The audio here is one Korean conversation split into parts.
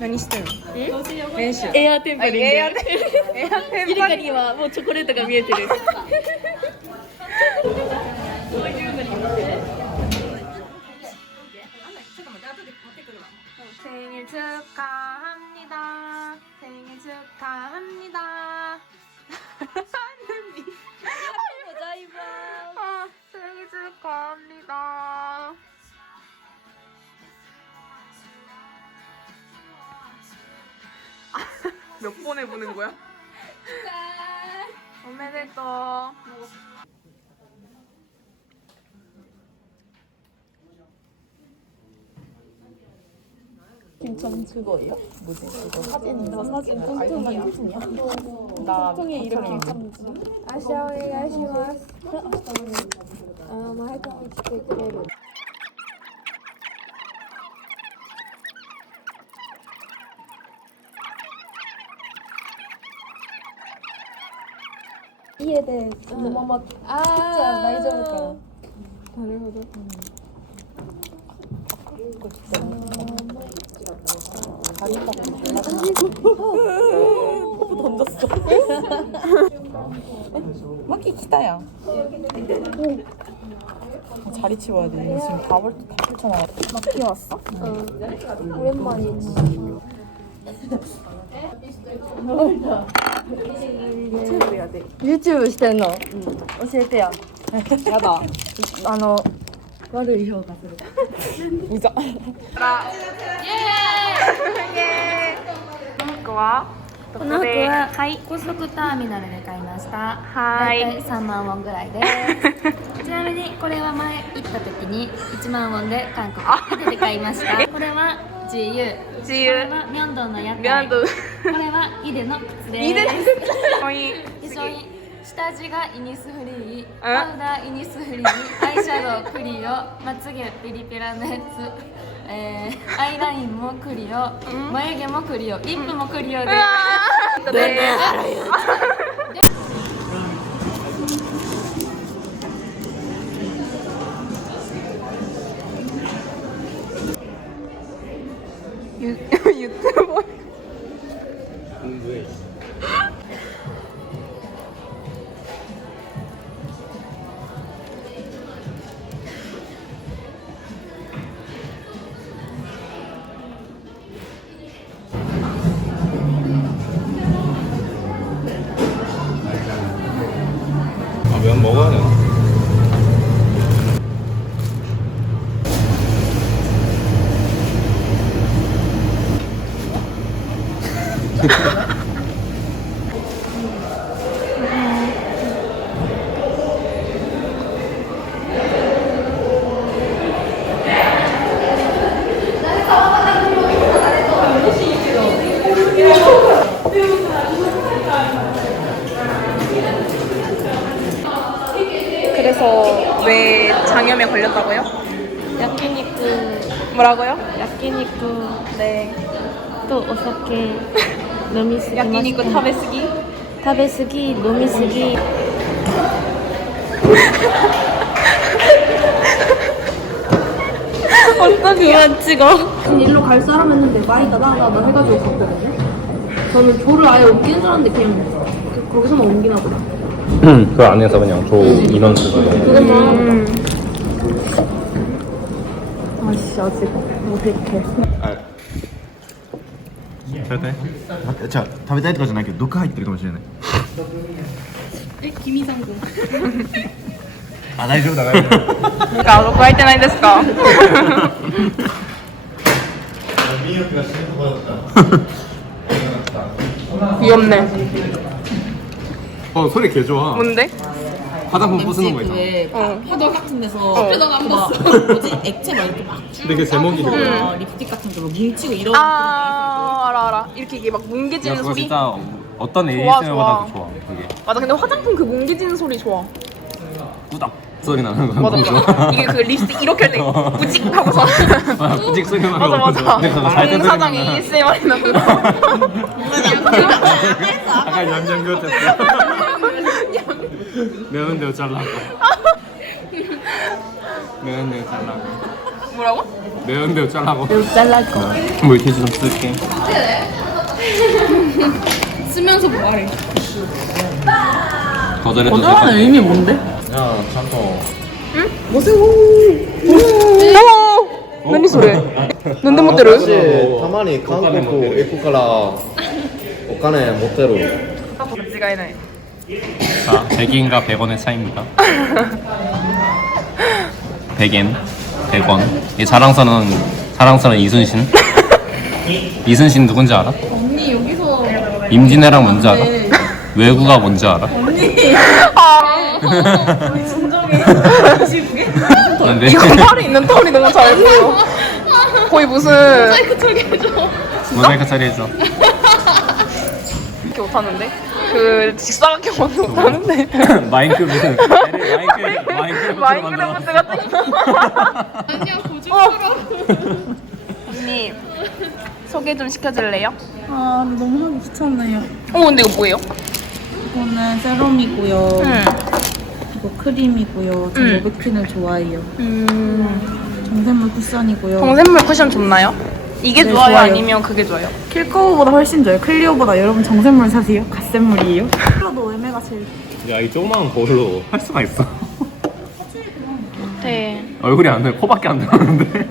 何してんの？練習。エアテンパリンでエアテンゆりかにはもうチョコレートが見えてる생일 축하합니다. 생일 축하합니다. 생일 축하합니다. 몇 번 해보는 거야? 오메데또. 김천 그거예요? 뭐지? 그거 사진인가? 사진 뚱뚱이야. 나 뚱뚱이 이름 김천 김천지 明日お願いします。早く来てくれる。家でそのまま切っちゃ大丈夫かな。なるほど。 던졌어. 마키 기다야. 자리 치워야 돼. 지금 밥을 다 펼쳐놔. 마키 왔어? 오랜만이지. 유튜브 해야 돼. 유튜브 してんの? 教えてや. 야다. 悪い評価する. 우자. 예! こはこの服は、はい、高速ターミナルで買いました。はい。だいたい3万ウォンぐらいですちなみにこれは前行った時に1万ウォンで韓国で買いましたこれは GU これはミョンドンの屋台これはイデの靴です一緒に下地がイニスフリーパウダーイニスフリーアイシャドウクリオまつげペリペラのやつアイラインもクリオ眉毛もクリオリップもクリオです유튜버 아, 면 먹어야 되나? 그래서 왜 장염에 걸렸다고요? 야끼니쿠 뭐라고요? 야끼니쿠 네. とお酒飲みすぎました 야끼니쿠 食べ過ぎ食べすぎ飲みすぎ 그만 찍어 일로 갈 사람 했는데 마이가 나가다 해가지고 갔거든요. 저는 조를 아예 옮기는 줄 알았는데 그냥 거기서만 옮기나 보다. 그 안에서 그냥 조 인원 수가 아씨 아직 어색해. それでじゃあ食べたいとかじゃないけど毒入ってるかもしれないあ大丈夫だ大丈夫 아, 녹화할 때는ですか? 귀엽네. 소리 개 좋아. 뭔데? 화장품 부수는 거 있잖아. 왜 화덕 같은 데서 화덕 안 봤어. 뭐지? 액체 막 이렇게 막 근데 그게 제목이 뭐야? 립스틱 같은 거로 뭉치고 이런 아, 알아. 이렇게 이게 막 야, 뭉개지는 그거 소리? 진짜 어떤 좋아. ASMR보다도 좋아. 그게 맞아, 근데 화장품 그 뭉개지는 소리 좋아. 꾸덕 소리 나는 거. 맞아, 맞아. 이게 그 립스틱 이렇게 할 때 우직 하고서. 꾸직 소리 나는 맞아, 거. 맞아. 근데 그거 잘 공 뜯어내면 사장이 ASMR이 나는 거. 약간 얌얌 같았어. 매운 데로 잘라고. 매운 데로 잘라고. 뭐라고? 매운 매우 잘라고. 매우 잘랄 거. 물티슈 좀 쓸게. 쓰면서 말해. 거절해도 거절하는 의미 뭔데? 야, 참고.何それなんで持ってるたまに韓国行くからお金持ってる 間違いない 자, 100엔과 100원의 차이입니다. 100엔, 100원. 이 자랑스러운 이순신. 이순신 누군지 알아? 언니 여기서 임진왜랑 뭔지 알아? 왜구가 뭔지 알아? 근데 이거 팔이 있는 털이 너무 잘 보여 거의 무슨 모자이크 처리해줘. 이렇게 못하는데? 그 직사각형밖에 못하는데 마인크 무슨 마인크래프트 마인크래프트 같은 거 아니야 거짓말아 언니 소개 좀 시켜줄래요? 아 근데 너무 하기 귀찮네요. 근데 이거 뭐예요? 이거는 세럼이고요. 응. 이거 크림이고요. 저 로베킨을 좋아해요. 정샘물 쿠션이고요. 정샘물 쿠션 좋나요? 이게 네, 좋아요? 좋아요. 아니면 그게 좋아요? 킬거우보다 훨씬 좋아요. 클리오보다 여러분 정샘물 사세요. 갓샘물이에요. 컬러도 애매가 제일. 야, 이 조그마한 거울로 할 수가 있어. 네 얼굴이 안 돼. 코밖에 안 들어가는데.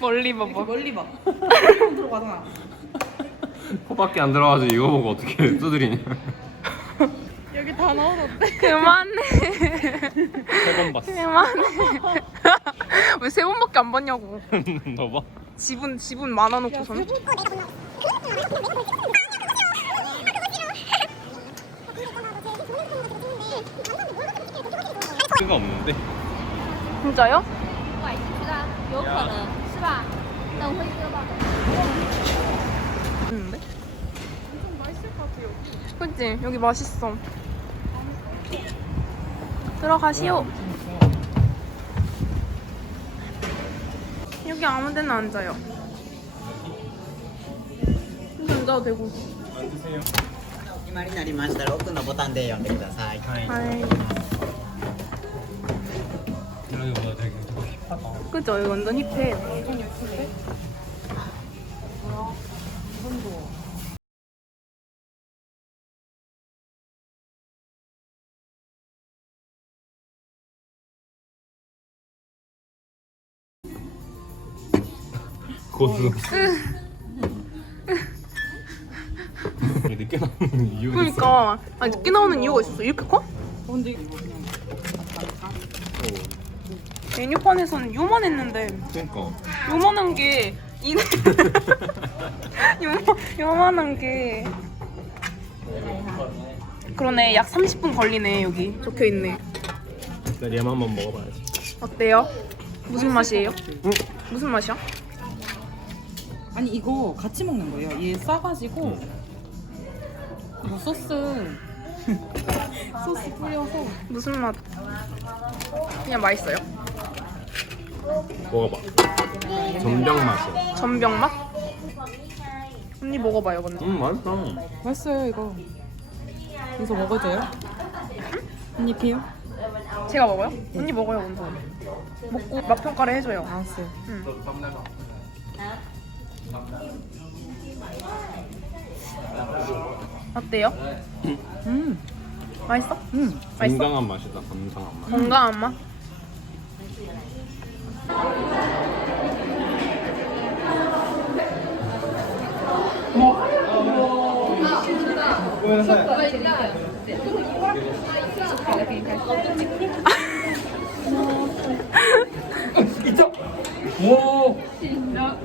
멀리 봐봐 멀리 봐. 들어가잖아. 코밖에 안 들어가서 이거 보고 어떻게 두드리냐. 여기 다 넣어뒀대 그만해 세 번 봤어. 그만해 왜 세 번밖에 안 봤냐고 너 봐. 지분 많아놓고선 그가 없는데. 진짜요? 有可能是吧？等会知道。 있는데? 그치? 여기 맛있어 들어가시오 여기 아무 데나 앉아요 여기 앉아도 되고 決まりになりましたら奥のボタンで読んでください。 아이 그죠? 여기 완전 힙해 고수. 왜 늦게 나오는 이유가 있어? 그러니까 아니 늦게 나오는 이유가 있었어 이렇게 커? 메뉴판에서는 요만했는데 그러니까. 요만한 게 이네 요만한 게 그러네 약 30분 걸리네 여기 적혀있네 나 얘만 한번 먹어봐야지. 어때요? 무슨 맛이에요? 무슨 맛이야? 아니 이거 같이 먹는 거예요. 얘 싸가지고 이거 소스 뿌려서 무슨 맛? 그냥 맛있어요? 먹어봐. 전병 맛이야. 전병 맛? 언니 먹어봐요 먼저 맛있다. 맛있어요 이거. 이거 먹어줘요? 언니 피요? 제가 먹어요? 언니 먹어요 먼저 먹고 맛 평가를 해줘요 알았어요. 어때요? 맛있어? 맛있어? 건강한 맛이다. 건강한 맛. 건강한 맛?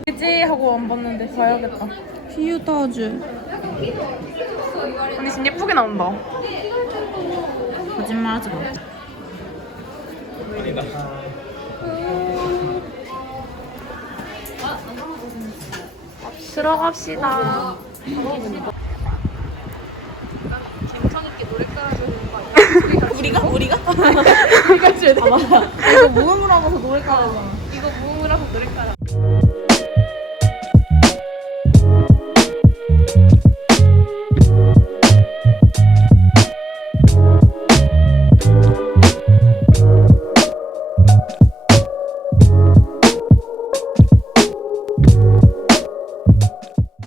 그치? 하고 안 봤는데 가야겠다 피유타주. 언니 진짜 예쁘게 나온다 거짓말하지 마. 들어갑시다 우리가? 이거 이거 무음으로 하면서 노래 깔아잖아. 무음이라서 노래 깔아